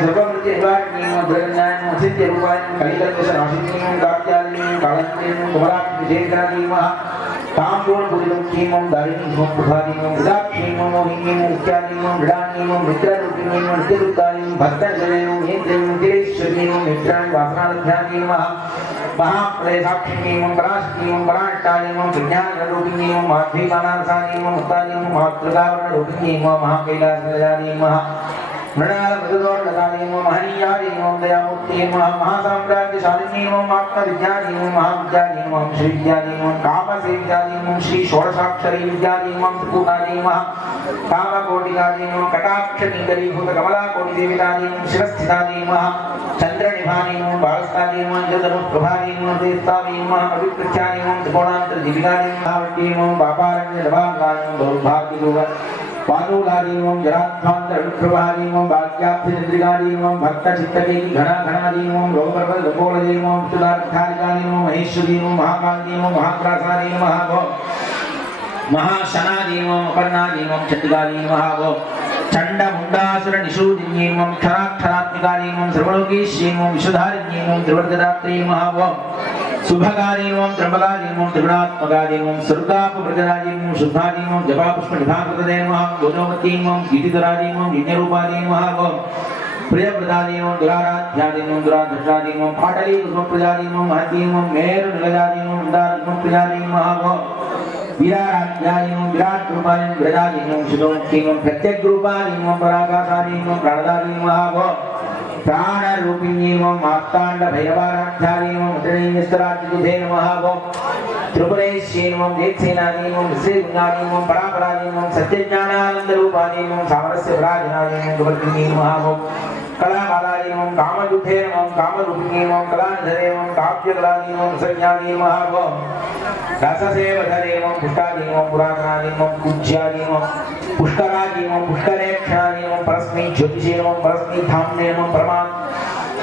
सर्वमृत्य निवारणीयं जगन्नाथं सिद्ध रूपायं कलिकल्पस नाशिनीयं कात्यायनीयं कालन्त्यं कुमारात्मजेन्द्रादीमः ताम्पूर्ण पुरितं कीमं दारिणीं प्रभादीमं विदाक्षीमं मोहिनीं मुख्यादीमं विडानीमं मित्ररूपिणीं नित्यरुक्तानीं भक्तजननीं नेत्रीं तिरेश्वरीं मित्रां वासनालभ्यादीमः महाप्रलय साक्षिणीं पराशक्तीं पराट्टानीं विज्ञानरूपिणीं माध्वीमानासानीं मुक्तानीं मातृकावरणरूपिणीं महाकैलासनिलयानीं मृणाल मृदोर्णकालीं महनीयादीं दयामूर्तिं महासाम्राज्यशालिनीं आत्मविद्यादीं महाविद्यादीं श्रीविद्यादीं कामसेविद्यादीं श्री षोडशाक्षरी विद्यादीं त्रिपुरादीं कामकोटिकादीं कटाक्षनीकरीभूत कमलाकोटिदेवितादीं शिरस्थितादीं चन्द्रनिभानीं बालस्तादीं जलप्रभादीं देवतादीं अभिकृत्यादीं त्रिकोणान्तरदीपिकादीं आवटीं बापारण्यलभागादीं दौर्भाग्ययोग पादुलादीवं जराध्वान्तरविप्रभादीवं वाक्यार्थचन्द्रिकादीवं भक्तचित्तकेकी घनाघनादीवं रोगपर्वतगोलदीवं सुदार्थादिकादीवं महेश्वरीवं महाकान्दीवं महाग्रासादीवं महाभो महाशनादीवं अपर्णादीवं चण्डिकादीवं महाभो चण्डमुण्डासुरनिषूदिनीवं क्षराक्षरात्मिकादीवं सर्वलोकेश्वरीवं विश्वधारिणीवं त्रिवर्गदात्रीं महाभो शुभकारीवं त्र्यंबकादीवं त्रिगुणात्मकादीवं स्वर्गापप्रजनादीवं शुद्धादीवं जपापुष्पनिभाकृतदेवं गोजोमतीवं गीतिधरादीवं यज्ञरूपादीवं प्रियप्रदादीवं दुराराध्यादीवं दुराधर्षादीवं पाटलीकुसुमप्रजादीवं महतीवं मेरुनिलजादीवं वृन्दारकुसुमप्रजादीवं वीराराध्यादीवं विराट्रूपादीवं व्रजादीवं शुभमुक्तीवं प्रत्यग्रूपादीवं पराकाशादीवं प्राणदादीवं प्राणरूपिणीवं मार्ताण्डभैरवाराध्यादीवं मृतनीस्तराज्यदुधे नमः त्रिपुरेश्येवं देवसेनादीवं विश्वेगुणादीवं परापरादीवं सत्यज्ञानानन्दरूपादीवं सामरस्यपराजनादीवं दुर्वर्तिनी नमः कलाकालादीवं कामदुधे नमः कामरूपिणीवं कलानिधरेवं काव्यकलादीवं संज्ञादीवं नमः रससेवधरेवं पुष्टादीवं पुरातनादीवं पूज्यादीवं पुष्करादीवं पुष्करेक्षणादीवं परस्मै ज्योतिषेवं परस्मै धाम्नेवं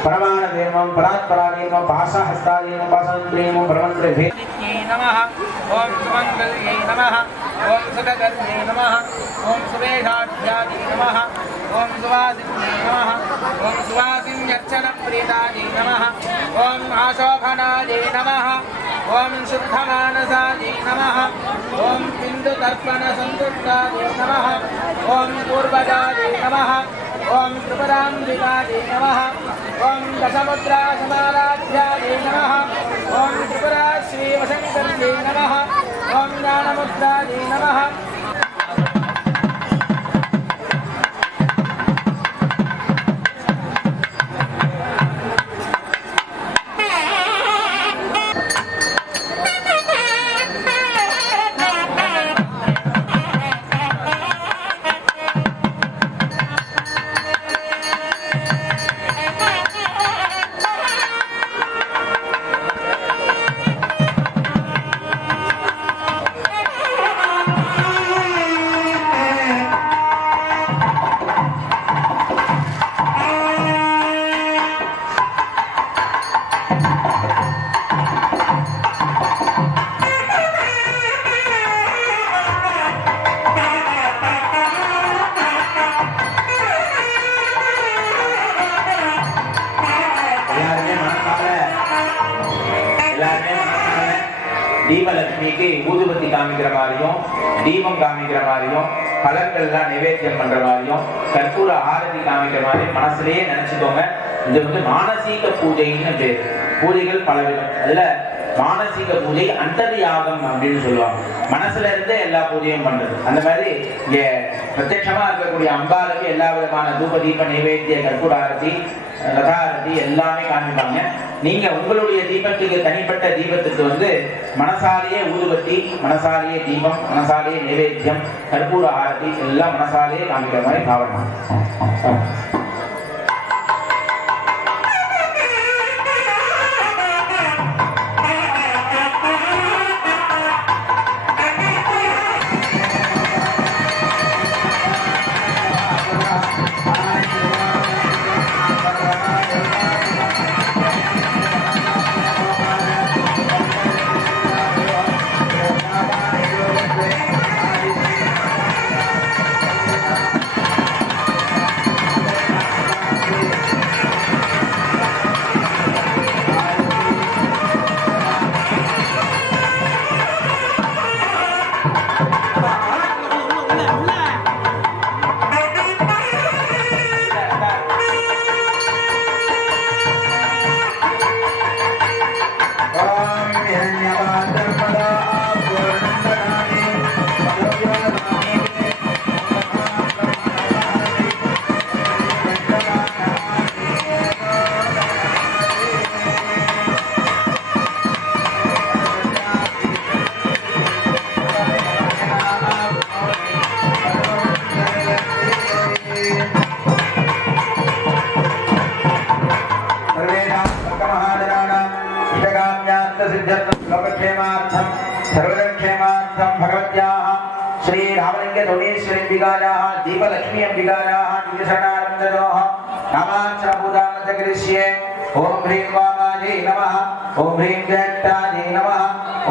परमाणदेवं परात्परादीवं पाशहस्तादीवं पाशन्त्रेवं परमन्त्रे नमः ओम सुमंगल्ये नमः ओम सुखकर्ये नमः ओम सुवेशाढ्याये नमः ओम सुवासिन्ये नमः ओम सुवासिन्यर्चनप्रीताये नमः ओम आशोभनाये नमः ओम शुद्धमानसाये नमः ओम बिन्दुतर्पणसन्तुष्टाये नमः ओम पूर्वजाये नमः ओम त्रिपुराम्बिकाये नमः ओम दशमुद्रासमाराध्याये नमः ओम त्रिपुरा श्रीवशङ्कर्ये नमः ओम ज्ञानमुद्राये नमः தீபலட்சுமிக்கு ஊதுபத்தி காமிக்கிற மாதிரியும் தீபம் காமிக்கிற மாதிரியும் பழங்கள்லாம் நைவேத்தியம் பண்ற மாதிரியும் கற்பூர ஆரதி காமிக்கிற மாதிரி மனசுலயே நினைச்சுக்கோங்க. இது வந்து மானசீக பூஜைன்னு பேரு. பூஜைகள் பலவிதம். அதுல மானசீக பூஜை அந்தர்யாகம் அப்படின்னு சொல்லுவாங்க. மனசுல இருந்தே எல்லா பூஜையும் பண்றது. அந்த மாதிரி இங்க பிரத்யட்சமா இருக்கக்கூடிய அம்பாளுக்கு எல்லா விதமான தூப தீப நைவேத்திய கற்பூர ஆரதி ரதாரதி எல்லாமே காமிப்பாங்க. நீங்க உங்களுடைய தீபத்துக்கு தனிப்பட்ட தீபத்துக்கு வந்து மனசாலேயே ஊதுபத்தி, மனசாலேயே தீபம், மனசாலேயே நைவேத்தியம், கற்பூர ஆரதி எல்லாம் மனசாலேயே காமிக்கிற மாதிரி பாவனை. लोकक्षेमार्थं सर्वक्षेमार्थं भगवत्याः श्री रामलिंग दोडेश्वरी अंबिकायाः दीपलक्ष्मी अंबिकायाः दिव्यशरणारविन्दयोः नामार्चन पूजां करिष्ये। ओम ह्रीं वामायै नमः, ओम ह्रीं ज्येष्ठायै नमः,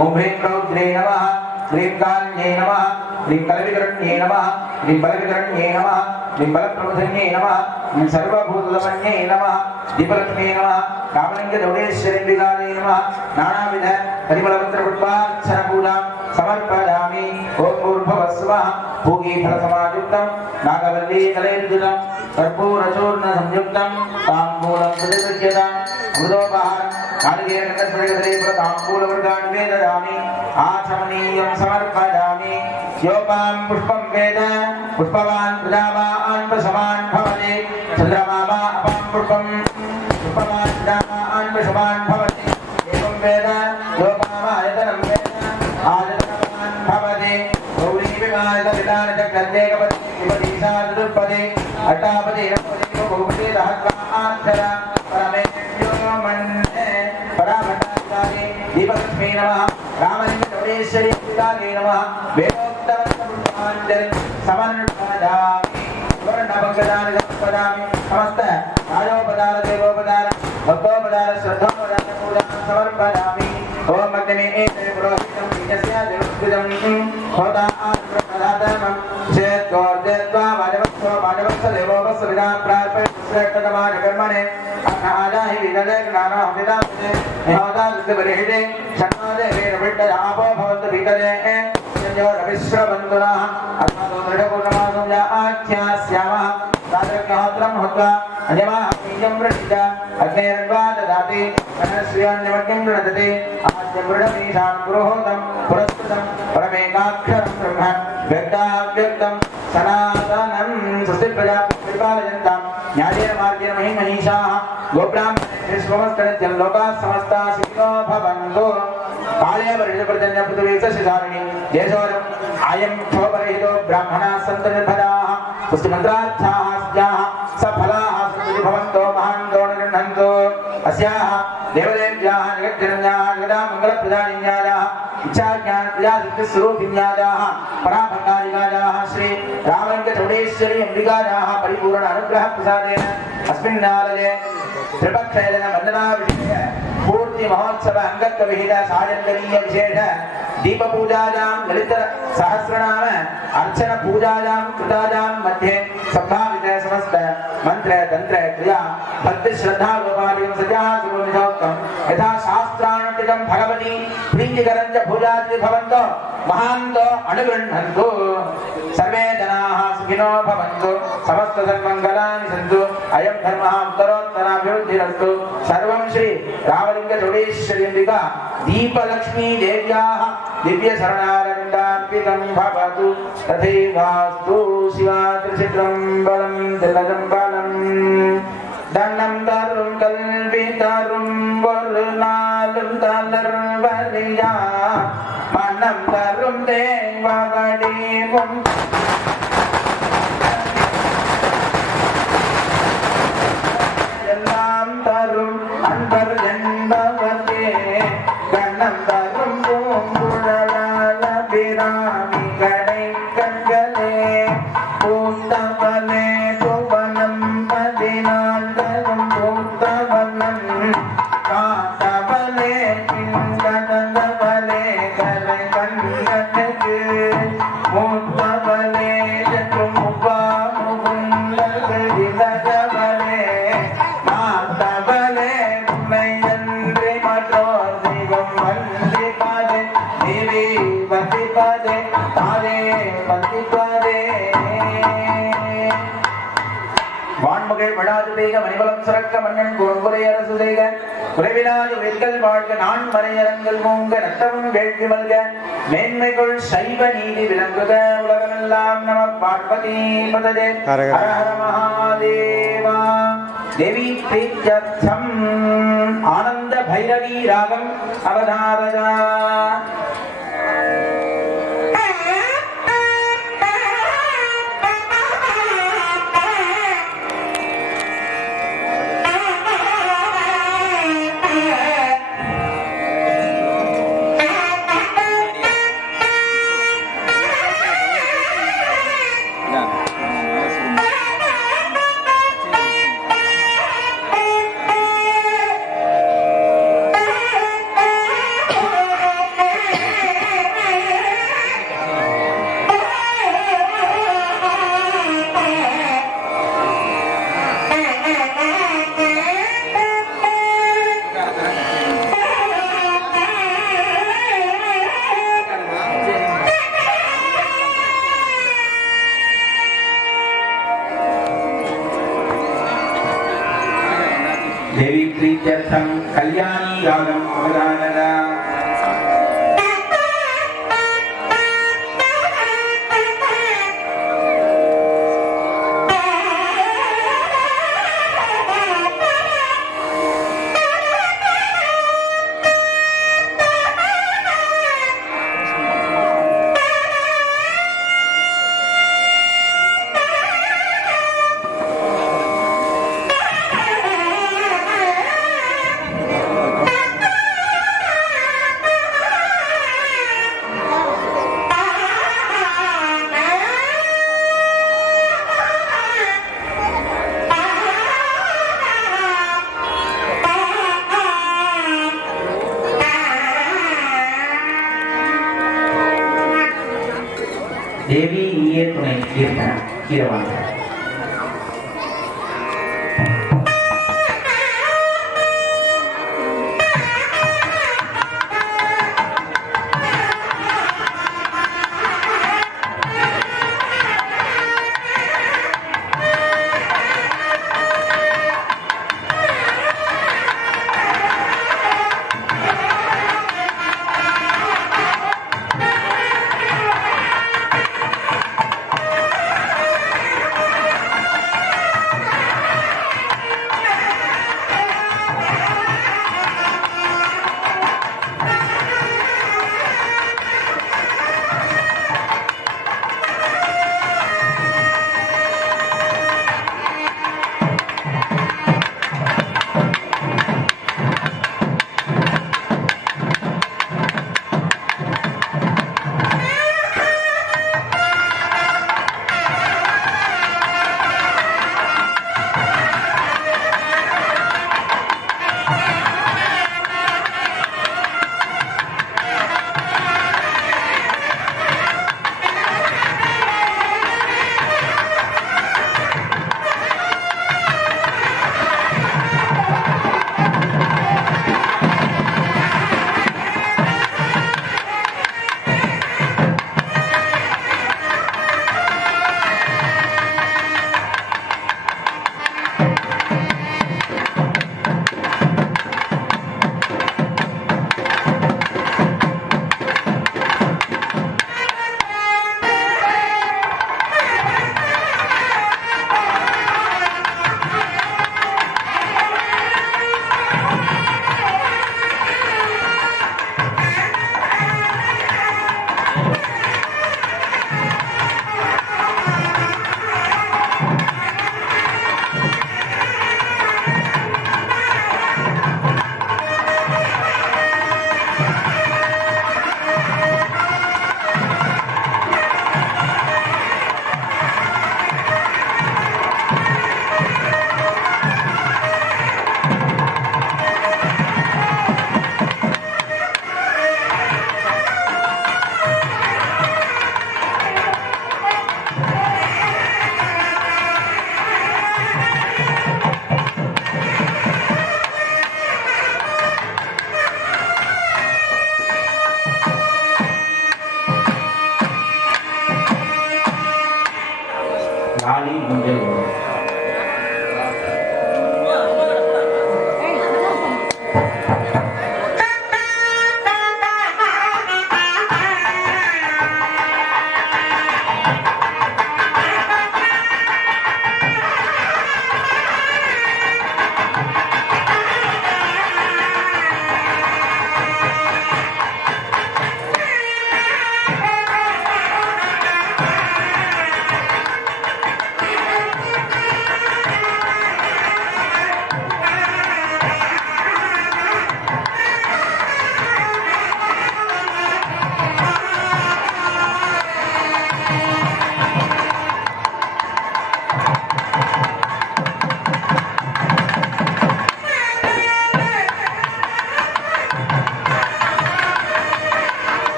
ओम ह्रीं रौद्रे नमः, ह्रीं काल्ये नमः, ह्रीं कलविकरण्ये नमः, ह्रीं बलविकरण्ये नमः, ह्रीं बलप्रभुधन्ये नमः, ह्रीं सर्वभूतदमन्ये नमः, दीपलक्ष्मी नमः, रामलिंग दोडेश्वरी अंबिकायै नमः। नानाविध परिमलपत्र पुष्पार्चन पूजां समर्पयामि। ओम भूर्भुवस्सुवः भूगीफलसमायुक्तं नागवल्ली तलेर्जुतं कर्पूरचूर्ण संयुक्तं ताम्बूलं सुनिर्यताम् अमृतोपहारं नारिकेलकर्पूरताम्बूलवर्गान् वेदयामि। आचमनीयं समर्पयामि। योपां पुष्पं वेद पुष्पवान् प्रजावान् पशवान् भवति। चन्द्रमामा अपां पुष्पं पुष्पवान् प्रजावान् पशवान् भवति। एवं वेद योपामायतनं वेद आयतनवान् भवति। गौरी विमायत विधानचक्रदेकपति विपदीशादुपदे अट्टापदे नवपदे बहुपदे सहस्राक्षर परमेभ्यो मन्ये पराभट्टाचार्ये दीपलक्ष्मी नमः। रामलिंग दोडेश्वरी अंबिकायै नमः। वेदोक्तमन्त्रपुष्पाञ्जलिं समर्पयामि। वर्णभङ्गदानि समर्पयामि। समस्त राजोपदार देवोपदार भक्तोपदार श्रद्धोपदार पूजां समर्पयामि। ओम अग्निमे एते पुरोहितं यस्य देवस्कृतं होता आत्मप्रदातमं चेत्कोर्देत्वा वाजवत्सो देवोपस्स विदां प्रार्पय श्रेष्ठतमाय कर्मणे अनादाहि विदले ज्ञानोहमिदामते निहोदा दुर्गबलिहिते षण्मादेवेन विड्डयापो भवन्तु विदले संयो रविश्रवन्तुनः अस्मादो दृढपूर्णमासं या आख्यास्यामः तादृग्नहोत्रं हुत्वा अजमाः बीजं वृणीत अग्नेरन्वा ददाति अनश्रियान्यमग्निं गृणदति आद्यं वृणमीशां पुरोहोतं पुरस्कृतं परमेकाक्षरं ब्रह्म व्यक्ताव्यक्तं सनातनं स्वस्ति प्रजापतिपालयन्तां न्यायेन मार्गेण महिमनीषाः गोब्राह्मणेभ्यः शुभमस्तनित्यं लोकाः समस्ताः सुखिनो भवन्तु। काले वर्षपर्जन्य पृथिवी सस्यधारिणी देशोरम् आयं क्षोभरहितो ब्राह्मणाः सन्तु निर्भयाः पुष्टिमन्त्रार्थाः स्याः सफलाः सन्तु भवन्तो महान्तो निर्गृह्णन्तु। अस्याः देवदेव्याः जगज्जनन्याः जगदा मङ्गलप्रदायिन्यायाः इच्छाज्ञानप्रियासिद्धिस्वरूपिण्यायाः पराभङ्गादिकायाः श्री रामलिंग दोडेश्वरी अंबिकायाः परिपूर्ण अनुग्रह प्रसादेन अस्मिन्नालये त्रिपक्षैलन वन्दना विषय पूर्ति महोत्सव अंगत्व विहित सायंकरीय विशेष दीप पूजायां ललित सहस्रनाम अर्चन पूजायां कृतायां मध्ये संभावित समस्त मंत्र तंत्र क्रिया भक्ति श्रद्धा लोपादिकं सज्जाः सुनियोक्तं यथा शास्त्रानुष्ठितं भगवती प्रीतिकरं च पूजादि भवन्तो महान्तो अनुगृह्णन्तु। सर्वे जनाः सुखिनो भवन्तु समस्त सन्मङ्गलानि सन्तु। अयं धर्मः उत्तरोत्तराभिवृद्धिरस्तु। सर्वं श्री रामलिंग दोडेश्वरी अंबिका दीपलक्ष्मी देव्याः दिव्य शरणारविन्दार्पितं भवतु। तथैवास्तु। शिवा त्रिचित्रं बलं त्रिलजं बलं दण्डं तरुं कल्पितरुं वरुणालं तलर्वलिया मनं तरुं देववडीवं எல்லாம் தரும் அன்பர்ஜன்பவதே கண்ணம் தரும் பூங்குழலால பிராமி கடை கண்களே பூத்தவனே புவனம் 14 பூத்தவனம் காத்தவனே பின்கடந்தவனே கலை கண்களுக்கு மூத்தவனே என்றும் முப்பாமுகுந்தவனே மாத்தவனே உண்மையன்றி மற்றோர் தெய்வம் வந்திப்பதே தேவி வந்திப்பதே தாரே வந்திப்பதே வான்மகள் வடாது தேக மணிபலம் சுரக்க மன்னன் கோன்குறை அரசு தேக குறைவிலாது வெல்கள் வாழ்க நான் மறையரங்கள் மூங்க நட்டமும் வேள்வி மல்க மேன்மைகள் சைவ நீதி விளங்குக உலகமெல்லாம் நம பார்வதி பததே ஹர ஹர மகாதேவா. தேவி பிரீத்யர்த்தம் ஆனந்த பைரவி ராகம் அவதாரஜா. देवी प्रीत्यर्थं कल्याणी रागम् अवधानना देवी ये तुने कीर्तन कीरवान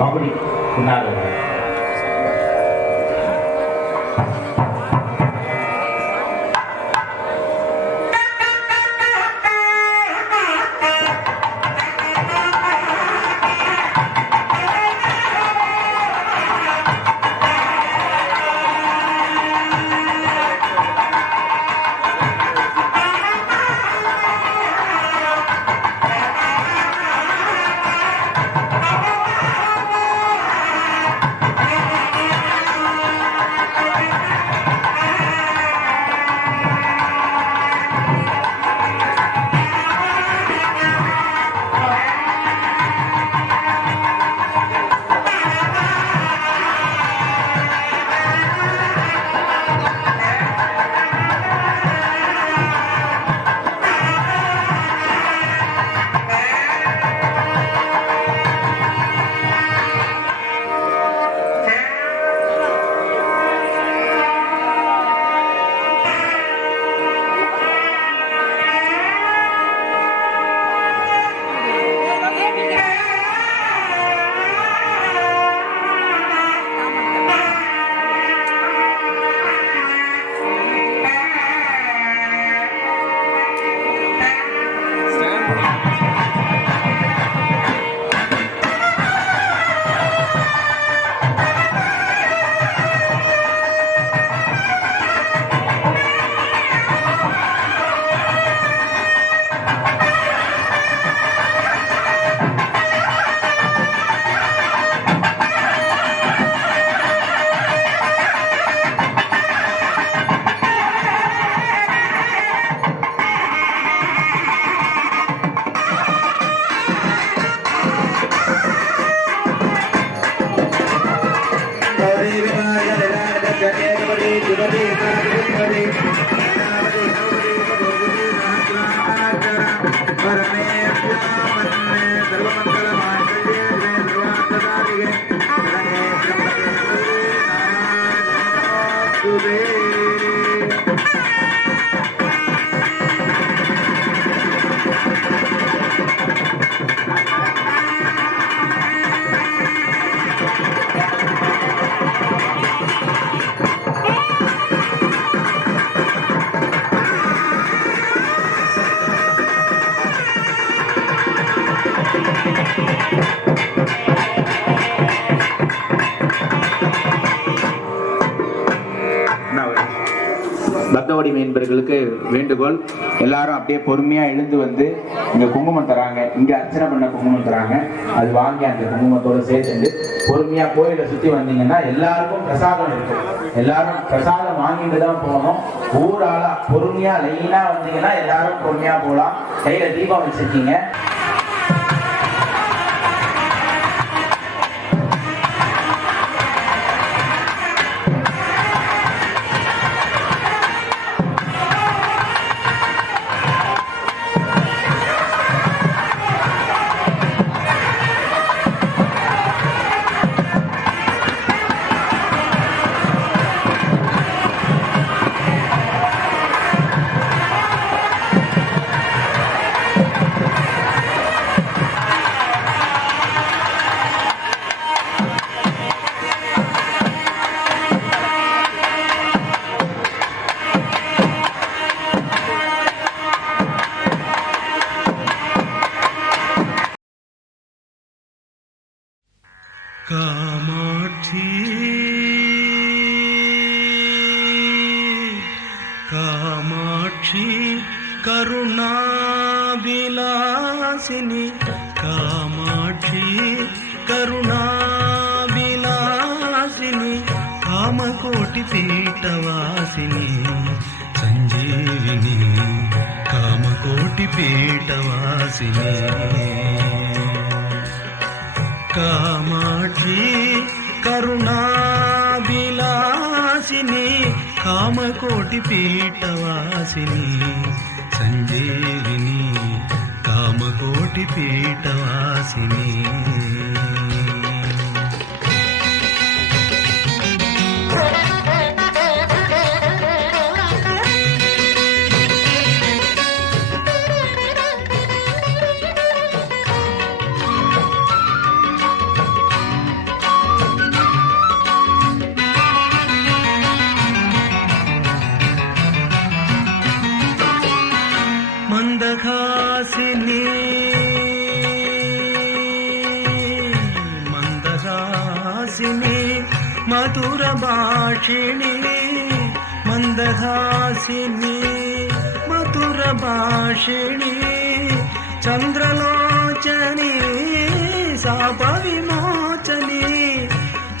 மகுடி பின்னால் பக்தவடி மீன்பர்களுக்கு வேண்டுகோள், எல்லாரும் அப்படியே பொறுமையா எழுந்து வந்து இங்க குங்குமம் தராங்க, இங்க அர்ச்சனை பண்ண குங்குமம் தராங்க, அது வாங்கி அந்த குங்குமத்தோட சேர்த்து பொறுமையா கோயிலை சுத்தி வந்தீங்கன்னா எல்லாருக்கும் பிரசாதம் இருக்கும். எல்லாரும் பிரசாதம் வாங்கிட்டு தான் போகணும். ஊராளா பொறுமையா லைனா வந்தீங்கன்னா எல்லாரும் பொறுமையா போகலாம். கையில தீபம் வச்சிருக்கீங்க. कामाक्षी कामाक्षी करुणाविलासिनी कामाक्षी करुणाविलासिनी कामकोटिपीठवासिनी संजीविनी कामकोटिपीठवासिनी कामाक्षी करुणाविलासिनी कामकोटिपीठवासिनी संजीविनी कामकोटिपीठवासिनी मंदहासिनी मंदहासिनी मधुर भाषिणी मंदहासिनी मधुर भाषिणी चंद्रलोचनी शाप विमोचनी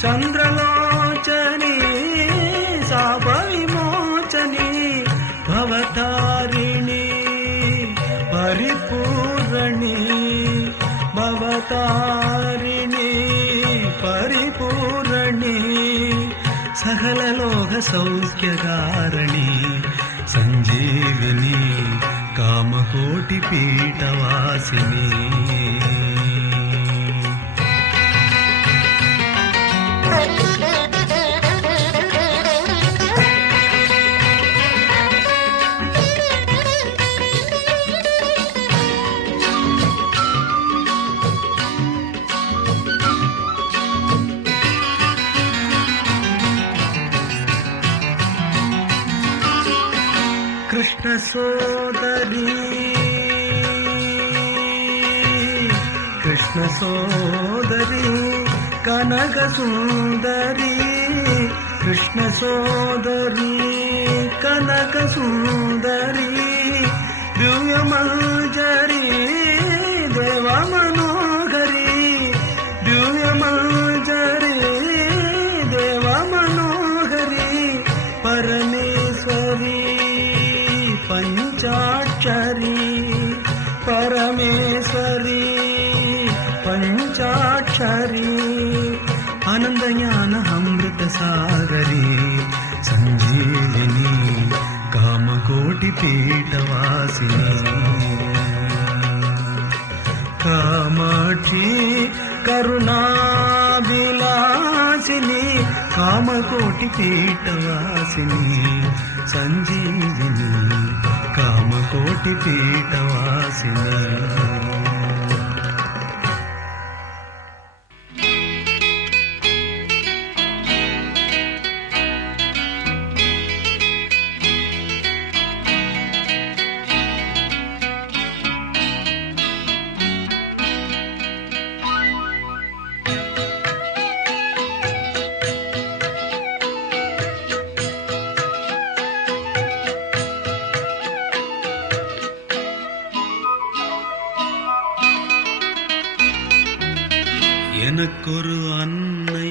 चंद्रलोचनी शाप विमोचनी भवतारिणी परिपूर्णी भवतारिणी परिपूर्णी सकललोक सौख्यकारिणी संजीविनी कामकोटिपीठवासिनी कृष्ण सोदरी कृष्ण सोदरी कनक सुंदरी कृष्ण सोदरी कनक सुंदरी दिव्य मंजरी देव मनोहरी दिव्य मंजरी देव मनोहरी परमेश्वरी पंचाक्षरी परमेश्वरी पंचाक्षरी आनंद ज्ञान अमृत सागरी संजीविनी कामकोटिपीठवासिनी कामाक्षी करुणाभिलासिनी कामकोटिपीठवासिनी सञ्जीविनी कामकोटिपीठवासिनी எனக்கொரு அன்னை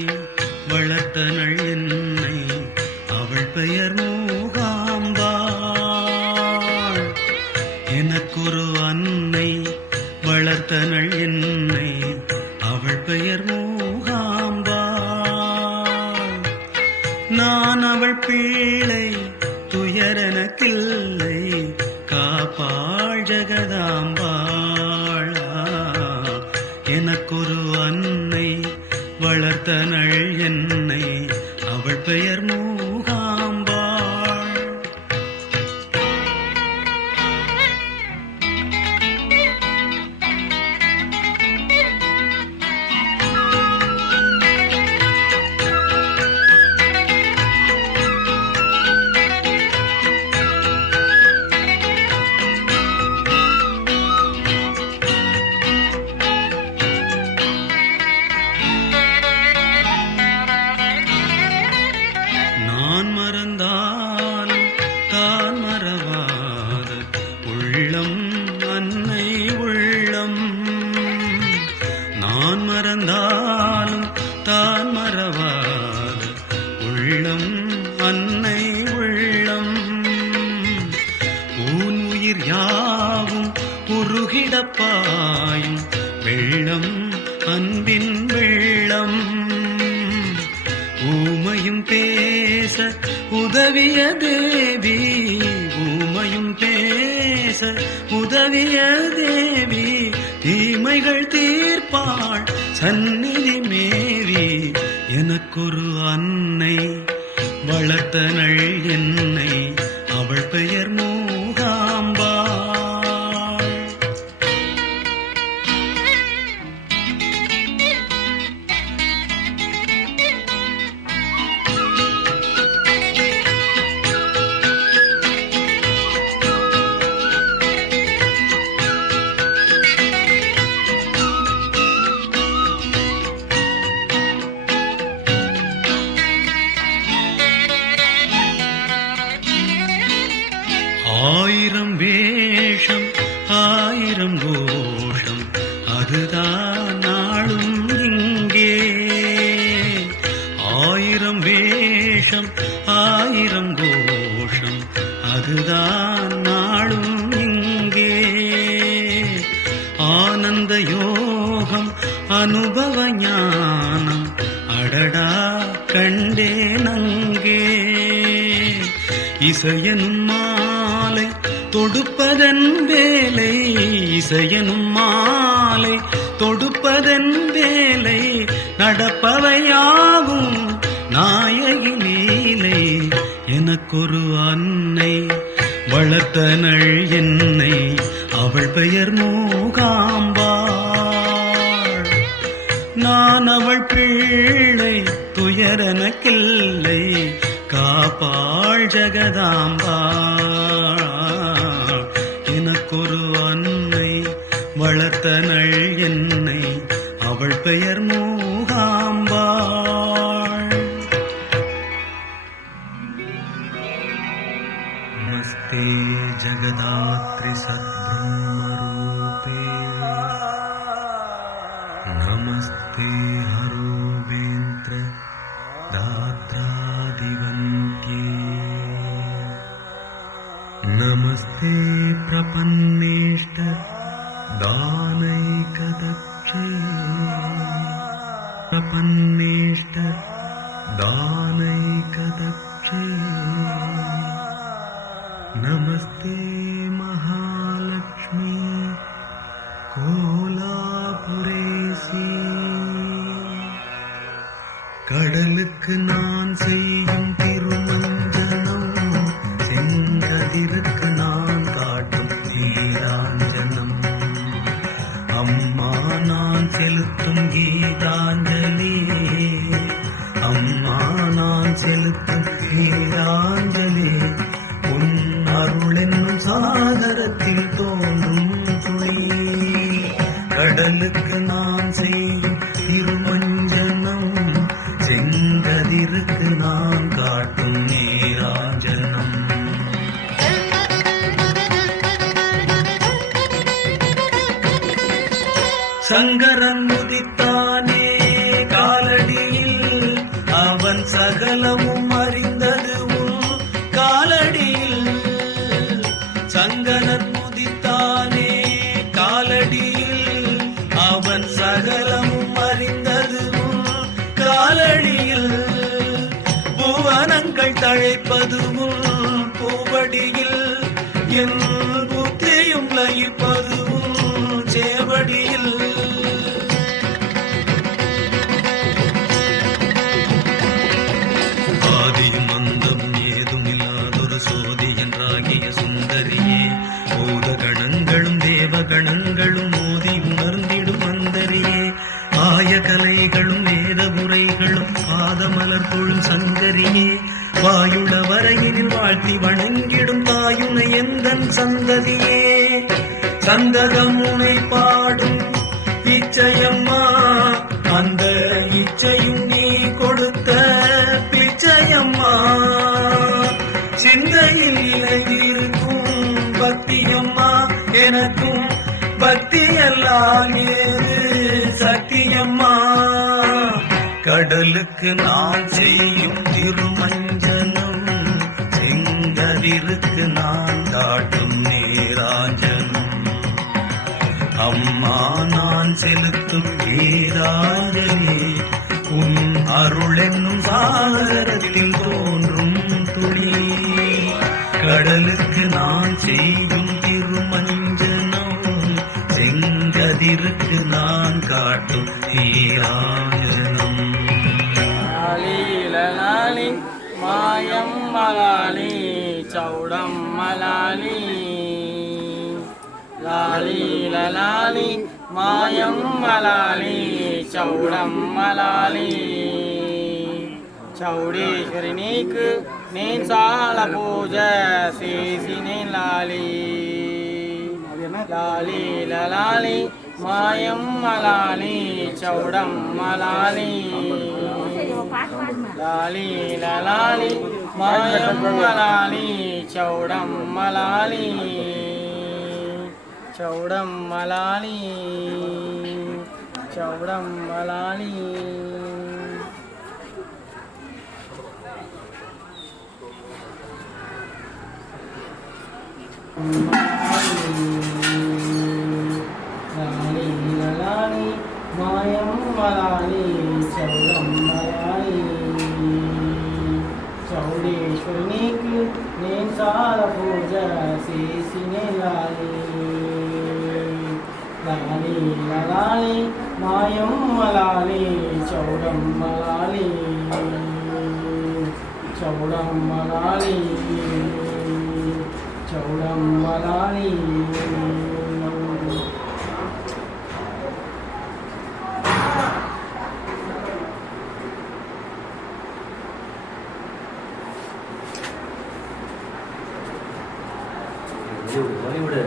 வளர்த்தனள் என்னை அவள் பெயர் மூகாம்பாள். எனக்கொரு அன்னை வளர்த்தனள் என்னை அவள் பெயர் மூகாம்பாள். நான் அவள் பிள்ளை துயரெனக்கில்லை காப்பாள் ஜெகதாம்பாள். எனக்கொரு அன்னை வளர்த்தனள் என்னை அவள் பெயர் மூகாம்பாள். தான் மறவாத உள்ளம் அன்னை உள்ளம். ஊன் உயிர் யாவும் உருகிடப்பாயும் வெள்ளம் அன்பின் வெள்ளம். ஊமையும் பேச உதவிய தேவி, ஊமையும் பேச உதவிய தேவி, தீமைகள் தீர்ப்பாள் சந்நிதி மேவி. எனக்கொரு அன்னை வளர்த்தனள் என்னை அவள் பெயர் மூகாம்பாள். ஆயிரம் வேஷம் ஆயிரம் கோஷம் அதுதான் நாளும் இங்கே. ஆயிரம் வேஷம் ஆயிரம் கோஷம் அதுதான் நாளும் இங்கே. ஆனந்த யோகம் அனுபவ ஞானம் அடடா கண்டே நங்கே. இசையனும் மாலை தொடுப்பதன் வேலை, இசையனும் மாலை தொடுப்பதன் வேலை, நடப்பவையாகும் நாயகி நீலை. எனக்கொரு அன்னை வளர்த்தனள் என்னை அவள் பெயர் மூகாம்பாள். நான் அவள் பிள்ளை துயரெனக்கில்லை காப்பாள் ஜெகதாம்பாள். எனக்கொரு அன்னை வளர்த்தனள் என்னை அவள் பெயர் மூகாம்பாள். நமஸ்தே ஜகதாத்ரி சத்பிரம்மரூபே, நமஸ்தே ஹரோபேந்திர दात्रादिवन्त्ये, नमस्ते प्रपन्नेष्ट दानैकदक्षे, प्रपन्नेष्ट दानैकदक्षे. नमस्ते महालक्ष्मी कोला குரேசி. கடலுக்கு நான் செய்யும் திருமஞ்சனம், செங்கதிருக்கு நான் காட்டும் நீராஞ்சனம். அம்மா நான் செலுத்தும் கீதாஞ்சலி, அம்மா நான் செலுத்தும் கீதாஞ்சலி. உன் அருள் என்னும் சாகரத்தில் தோன்றும் துளி. கடலுக்கு நான் செய்யும் திருமஞ்சனம், செங்கதிருக்கு நான் காட்டும் நீராஞ்சனம். சங்கரன் உதித்தானே காலடியில், அவன் சகலமும் அறிந்தது உன் காலடியில். சங்கரன் உதித்தானே காலடியில், அவன் சகலமும் அறிந்தது உன் காலடியில். புவனங்கள் தழைப்பது உன் பூவடியில், என் புத்தியும் லயிப்பது உன் சேவடியில். ஆதியும் அந்தமும் ஏதும் இல்லாதொரு சோதி என்றாகிய சுந்தரியே, பூதகணங்களும் தேவகணங்களும் மோதி உணர்ந்திடும் அந்தரியே. ஆய கலைகளும் வேத உரைகளும் பாதமலர் தொழும் சங்கரியே. வாயுள வரையினில் வாழ்த்தி வணங்கிடும் தாயுனை எந்தன் சந்ததியே. சந்தகமுனை பாடும் இச்சையம்மா, அந்த இச்சையும் நீ கொடுத்த பிச்சையம்மா. சிந்தையில் இணைந்திருக்கும் பக்தியம்மா, எனக்கும் பக்தி எல்லாம் ஏது சக்தியம்மா. கடலுக்கு நான் செய்யும் திருமஞ்சனம், செங்கதிருக்கு நான் காட்டும் நீராஞ்சனம். அம்மா நான் செலுத்தும் கீதாஞ்சலி, உன் அருள் என்னும் சாகரத்தில் தோன்றும் துளி. கடலுக்கு நான் செய்யும் திருமஞ்சனம், செங்கதிருக்கு நான் காட்டும் நீராஞ்சனம். லாலி மாயம் மலாலி சௌடம் மலாலி. லாலி லாலி மாயம் மலாலி சௌடம் மலாலி. చౌడేశ్వరి నీకు నేను చాలా పూజ చేసినే లాలి. లాలి లాలి మాయమ్మ లాలి చౌడమ్మ లాలి. లాలి లాలి మాయమ్మ లాలి చౌడమ్మ లాలి. చౌడమ్మ లాలి చౌడమ్మ లాలి. లాలి లాలి మాయమ్మ లాలి చౌడమ్మ లాలి. చౌడేశ్వరి నీకు నేను చాలా పూజ చేసినే లాలి. లాలి లాలి మాయమ్మ లాలి చౌడమ్మ లాలి. చౌడమ్మ లాలి చౌడమ్మ లాలి. விடு.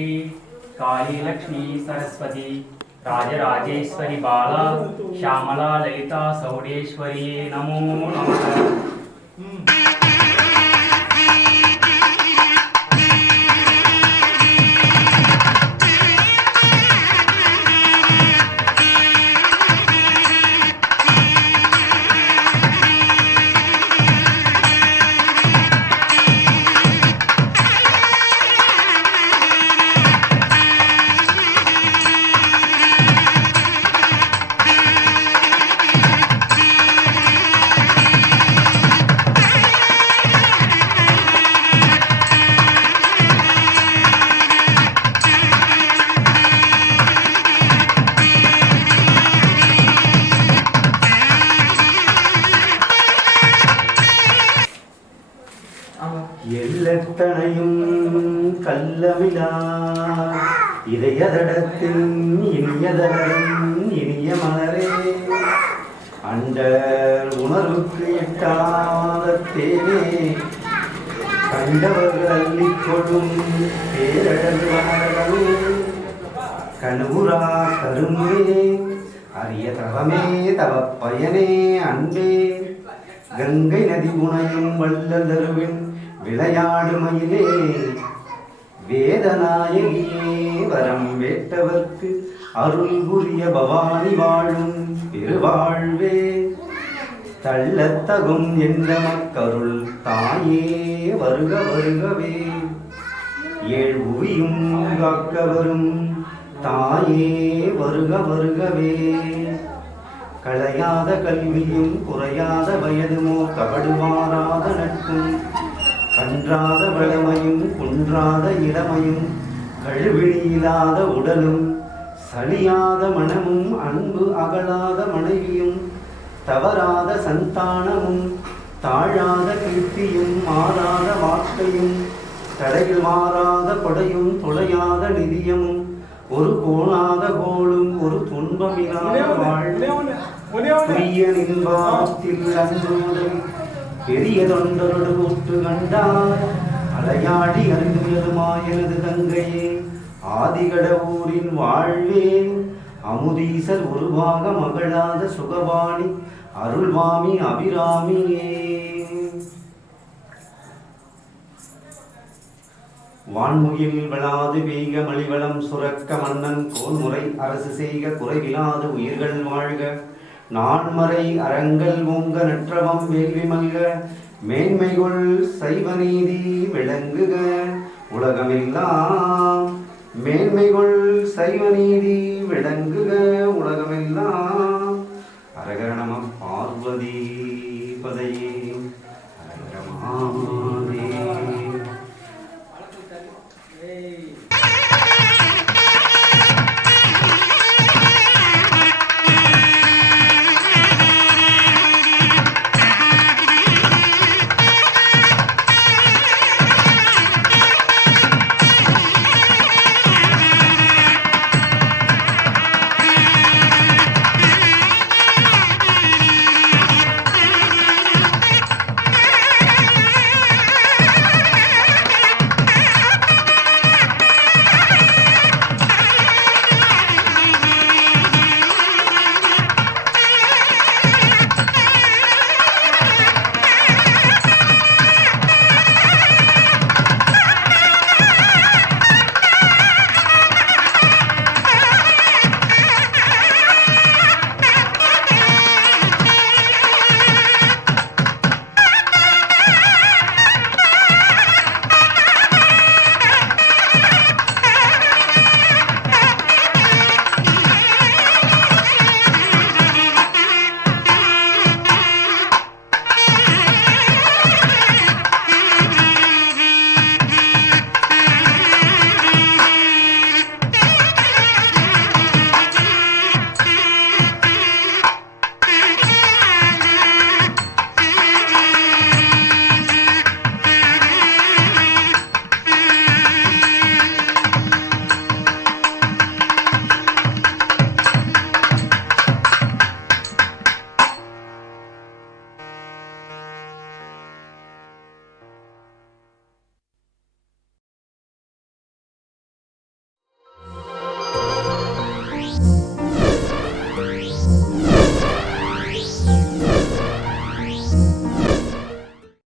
गायत्री काली लक्ष्मी सरस्वती राजराजेश्वरी बाला श्यामला ललिता सौडेश्वरी नमो नमः। எல்லத்தனையும் கல்லமிலா இதயதடத்தின் இனியதடும் இனிய மலரே அண்ட உணர்வுக்கு எட்டாத தேனே கண்டவர்கள் அள்ளிக்கொள்ளும் பேரழகு வனரகமே கனவுரா கருமே அரிய தவமே தவ பயனே அன்பே கங்கை நதி புனையும் வள்ளலருவின் விளையாடு மயிலே வேதநாயகியே வரம் வேட்டவர்க்கு அருள் புரிய பவானி வாழும் பெருவாழ்வே தள்ளத்தகும் என்ற மக்கருள் தாயே வருக வருகவே ஏழ் உவியும் காக்க வரும் தாயே வருக வருகவே களையாத கல்வியும் குறையாத வயதுமோ கபடுமாறாத நட்பும் கன்றாத வளமையும் குன்றாத இளமையும் கழுவிழியில்லாத உடலும் சலியாத மனமும் அன்பு அகலாத மனைவியும் தவறாத சந்தானமும் தாழாத கீர்த்தியும் மாறாத வார்த்தையும் தடையில் மாறாத கொடையும் தொலையாத நிதியமும் ஒரு கோணாத கோளும் ஒரு துன்பமில்லாத வாழ்விய நின்பாத்தில் அன்போடு பெரிய தொண்டரோடு கூட்டு கண்டார் அலையாடி அறிந்துயருமாயனது தங்கையே ஆதிகடவூரின் வாழ்வே அமுதீசர் உருவாக மகளாத சுகவாணி அருள்வாமி அபிராமியே வான்முகில் விழாது பெய்க மலிவளம் சுரக்க மன்னன் கோன்முறை அரசு செய்க குறைவிலாது உயிர்கள் வாழ்க நான்மறை அறங்கள் ஓங்க நற்றவம் வேள்வி மல்க மேன்மைகொள் சைவ நீதி விளங்குக உலகமெல்லாம் மேன்மைகொள் சைவ நீதி விளங்குக உலகமெல்லாம் அரகர நம பார்வதி பதையே அரகர மகாதேவ